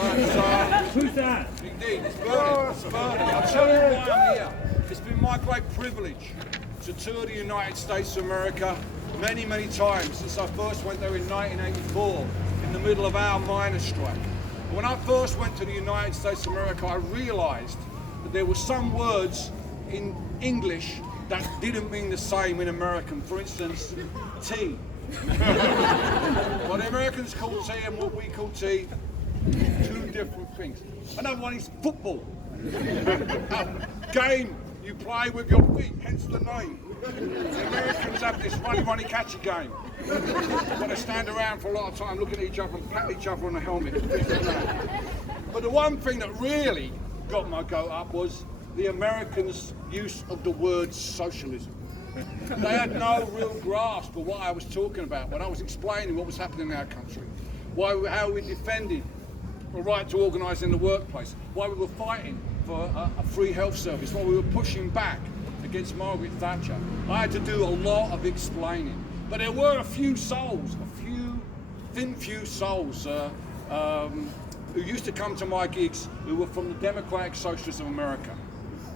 Who's that? Indeed, it's Bernie. It's Bernie. I'll tell you why I'm here. It's been my great privilege to tour the United States of America many, many times since I first went there in 1984 in the middle of our miners' strike. And when I first went to the United States of America, I realized that there were some words in English that didn't mean the same in American. For instance, tea. What the Americans call tea and what we call tea, two different things. Another one is football. Game you play with your feet, hence the name. The Americans have this runny, catchy game. Got to stand around for a lot of time, looking at each other and pat each other on the helmet. But the one thing that really got my goat up was the Americans' use of the word socialism. They had no real grasp of what I was talking about when I was explaining what was happening in our country, how we defended the right to organise in the workplace, why we were fighting for a free health service, why we were pushing back against Margaret Thatcher. I had to do a lot of explaining. But there were a few souls, few souls who used to come to my gigs who were from the Democratic Socialists of America.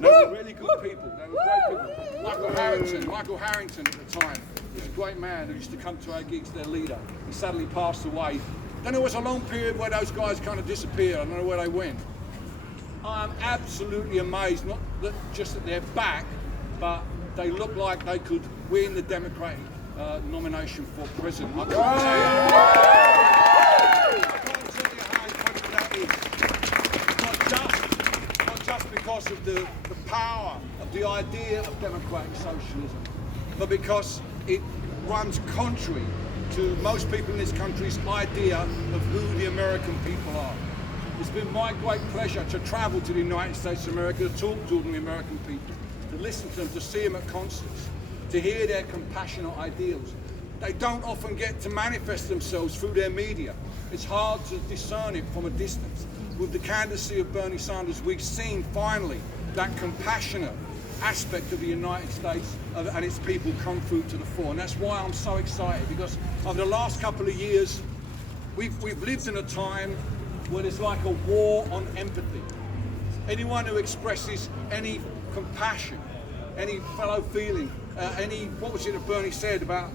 They were really good people. They were great people. Michael Harrington at the time was a great man who used to come to our gigs, their leader. He sadly passed away. Then there was a long period where those guys kind of disappeared. I don't know where they went. I'm absolutely amazed, not that just that they're back, but they look like they could win the Democratic nomination for president. I can't tell you how incredible that is. Not just because of the power of the idea of democratic socialism, but because it runs contrary to most people in this country's idea of who the American people are. It's been my great pleasure to travel to the United States of America, to talk to the American people, to listen to them, to see them at concerts, to hear their compassionate ideals. They don't often get to manifest themselves through their media. It's hard to discern it from a distance. With the candidacy of Bernie Sanders, we've seen finally that compassionate aspect of the United States and its people come through to the fore. And that's why I'm so excited, because over the last couple of years, we've lived in a time where there's like a war on empathy. Anyone who expresses any compassion, any fellow feeling, what was it that Bernie said about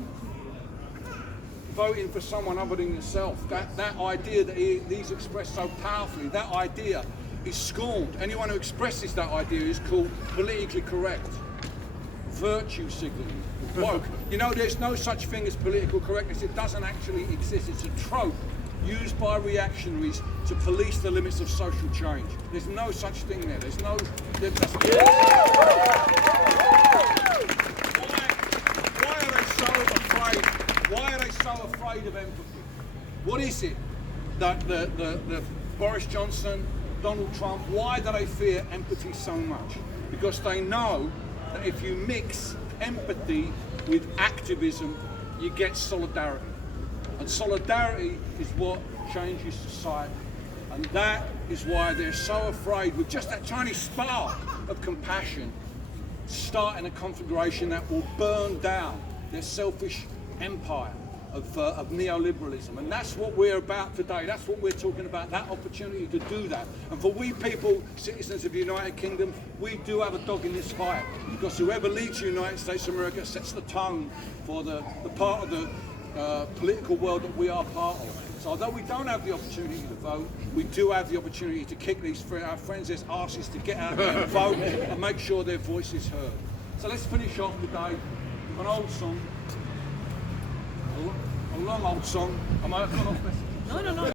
voting for someone other than yourself? That idea that he's expressed so powerfully, that idea is scorned. Anyone who expresses that idea is called politically correct, virtue signaling, woke. You know, there's no such thing as political correctness. It doesn't actually exist. It's a trope used by reactionaries to police the limits of social change. There's no such thing there. There's no. Why are they so afraid? Why are they so afraid of empathy? What is it that the Boris Johnson, Donald Trump, why do they fear empathy so much? Because they know that if you mix empathy with activism, you get solidarity. And solidarity is what changes society. And that is why they're so afraid, with just that tiny spark of compassion, starting a conflagration that will burn down their selfish empire of neoliberalism. And that's what we're about today. That's what we're talking about, that opportunity to do that. And for we people, citizens of the United Kingdom, we do have a dog in this fight, because whoever leads the United States of America sets the tone for the part of the political world that we are part of. So although we don't have the opportunity to vote, we do have the opportunity to kick our friends' asses to get out there and vote and make sure their voice is heard. So let's finish off today with an old song, a long old song. Am I gone off message? No.